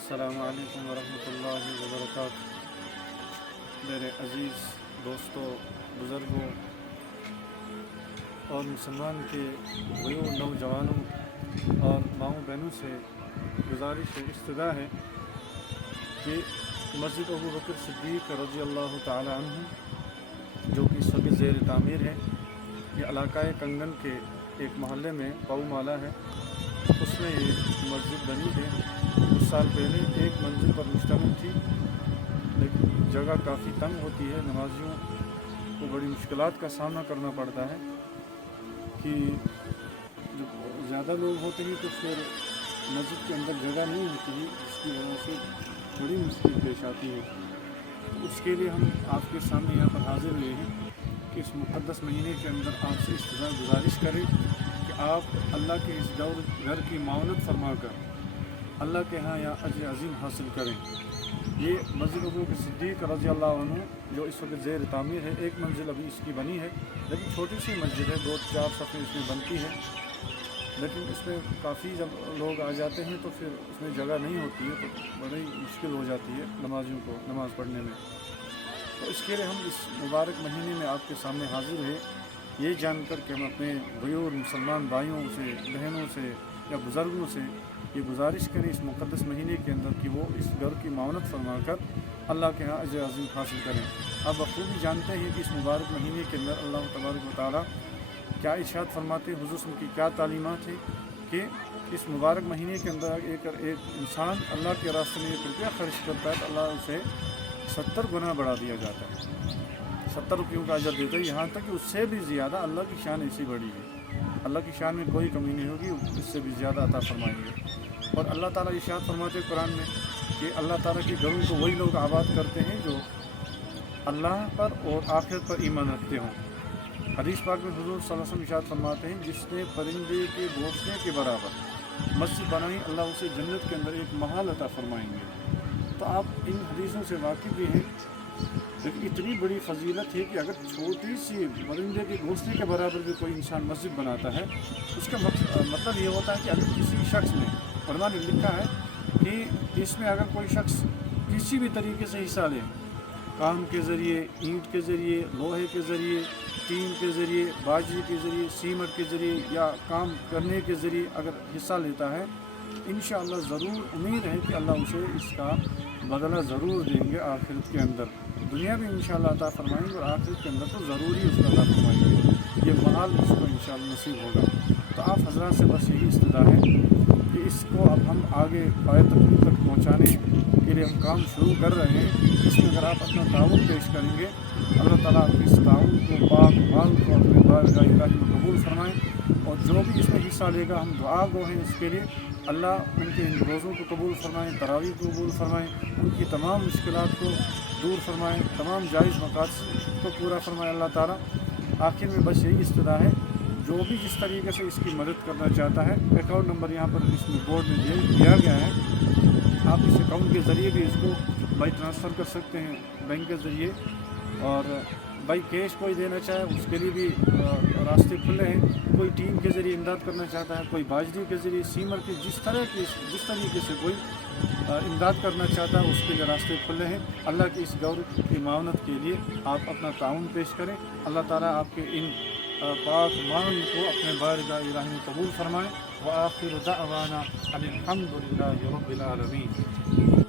السلام علیکم ورحمۃ اللہ وبرکاتہ۔ میرے عزیز دوستوں، بزرگوں اور مسلمان کے بھائیوں، نوجوانوں اور ماؤں بہنوں سے گزارش ہے، استدعا ہے کہ مسجد ابو بکر صدیق رضی اللہ تعالی عنہ جو کہ اس وقت زیر تعمیر ہے، یہ علاقہ کنگن کے ایک محلے میں پاؤ مالا ہے، اس میں یہ مسجد بنی ہے۔ کچھ سال پہلے ایک منزل پر مشتمل تھی، لیکن جگہ کافی تنگ ہوتی ہے، نمازیوں کو بڑی مشکلات کا سامنا کرنا پڑتا ہے کہ جب زیادہ لوگ ہوتے ہیں تو پھر مسجد کے اندر جگہ نہیں ہوتی ہے، جس کی وجہ سے بڑی مشکل پیش آتی ہے۔ تو اس کے لیے ہم آپ کے سامنے یہاں پر حاضر ہوئے ہیں کہ اس مقدس مہینے کے اندر آپ سے گزارش کریں کہ آپ اللہ کے اس گھر کی معاونت فرما کر اللہ کے ہاں یا اجر عظیم حاصل کریں۔ یہ مسجد ابو بکر صدیق رضی اللہ عنہ جو اس وقت زیر تعمیر ہے، ایک منزل ابھی اس کی بنی ہے، لیکن چھوٹی سی مسجد ہے، 2-4 صفیں اس میں بنتی ہے، لیکن اس میں کافی جب لوگ آ جاتے ہیں تو پھر اس میں جگہ نہیں ہوتی ہے، تو بڑی مشکل ہو جاتی ہے نمازیوں کو نماز پڑھنے میں۔ تو اس کے لیے ہم اس مبارک مہینے میں آپ کے سامنے حاضر ہوئے، یہ جان کر کہ ہم اپنے بھائیوں اور مسلمان بھائیوں سے، بہنوں سے یا بزرگوں سے یہ گزارش کریں اس مقدس مہینے کے اندر کہ وہ اس گھر کی معاونت فرما کر اللہ کے ہاں اجر عظیم حاصل کریں۔ آپ بخوبی جانتے ہیں کہ اس مبارک مہینے کے اندر اللہ تبارک و تعالیٰ کیا ارشاد فرماتے ہیں، حضور صلی اللہ علیہ وسلم کی کیا تعلیمات ہیں کہ اس مبارک مہینے کے اندر ایک انسان اللہ کے راستے میں 1 روپیہ خرچ کرتا ہے تو اللہ اسے 70 گنا بڑھا دیا جاتا ہے، 70 روپیوں کا اجر دیتا ہے، یہاں تک کہ اس سے بھی زیادہ اللہ کی شان ایسی بڑی ہے، اللہ کی شان میں کوئی کمی نہیں ہوگی، اس سے بھی زیادہ عطا فرمائیں گے۔ اور اللہ تعالیٰ ارشاد فرماتے ہیں قرآن میں کہ اللہ تعالیٰ کے گھروں کو وہی لوگ آباد کرتے ہیں جو اللہ پر اور آخرت پر ایمان رکھتے ہوں۔ حدیث پاک میں حضور صلی اللہ علیہ وسلم ارشاد فرماتے ہیں، جس نے پرندے کے گھونسلے کے برابر مسجد بنائی، اللہ اسے جنت کے اندر ایک محل عطا فرمائیں گے۔ تو آپ ان حدیثوں سے واقف بھی ہیں، لیکن اتنی بڑی فضیلت ہے کہ اگر چھوٹی سی پرندے کے گھونسلے کے برابر بھی کوئی انسان مسجد بناتا ہے، اس کا مطلب یہ ہوتا ہے کہ اگر کسی شخص نے، علماء نے لکھا ہے کہ اس میں اگر کوئی شخص کسی بھی طریقے سے حصہ لے، کام کے ذریعے، اینٹ کے ذریعے، لوہے کے ذریعے، ٹین کے ذریعے، باجری کے ذریعے، سیمنٹ کے ذریعے یا کام کرنے کے ذریعے اگر حصہ لیتا ہے، انشاءاللہ ضرور امید ہے کہ اللہ اسے اس کا بدلہ ضرور دیں گے آخرت کے اندر، دنیا بھی انشاءاللہ عطا فرمائیں گے اور آخرت کے اندر تو ضرور ہی اس کا عطا فرمائیں گے، یہ محال اس کو انشاءاللہ نصیب ہوگا۔ تو آپ حضرات سے بس یہی استدعا ہے کہ اس کو اب ہم آگے پائے تک پہنچانے کے لیے ہم کام شروع کر رہے ہیں، اس میں اگر آپ اپنا تعاون پیش کریں گے، اللہ تعالیٰ آپ اس تعاون کو، پاک مال کو اپنے بارگاہ الہی میں قبول فرمائیں، اور جو بھی اس میں حصہ لے گا ہم دعا گو ہیں اس کے لیے، اللہ ان کے ان روزوں کو قبول فرمائیں، تراویح کو قبول فرمائیں، ان کی تمام مشکلات کو دور فرمائیں، تمام جائز مقاصد کو پورا فرمائیں اللہ تعالیٰ۔ آخر میں بس یہی استدعا ہے، جو بھی جس طریقے سے اس کی مدد کرنا چاہتا ہے، اکاؤنٹ نمبر یہاں پر اس میں بورڈ میں دیا گیا ہے، آپ اس اکاؤنٹ کے ذریعے بھی اس کو بائی ٹرانسفر کر سکتے ہیں بینک کے ذریعے، اور بائی کیش کوئی دینا چاہے اس کے لیے بھی راستے کھلے ہیں، کوئی ٹیم کے ذریعے امداد کرنا چاہتا ہے، کوئی باجری کے ذریعے، سیمنٹ کے جس طریقے سے کوئی امداد کرنا چاہتا ہے اس کے لیے راستے کھلے ہیں۔ اللہ کی اس گھر کی معاونت کے لیے آپ اپنا تعاون پیش کریں، اللہ تعالیٰ آپ کے ان پاک مان کو اپنے بارگاہ الہی میں قبول فرمائیں۔ وآخر دعوانا ان الحمد للہ رب العالمین۔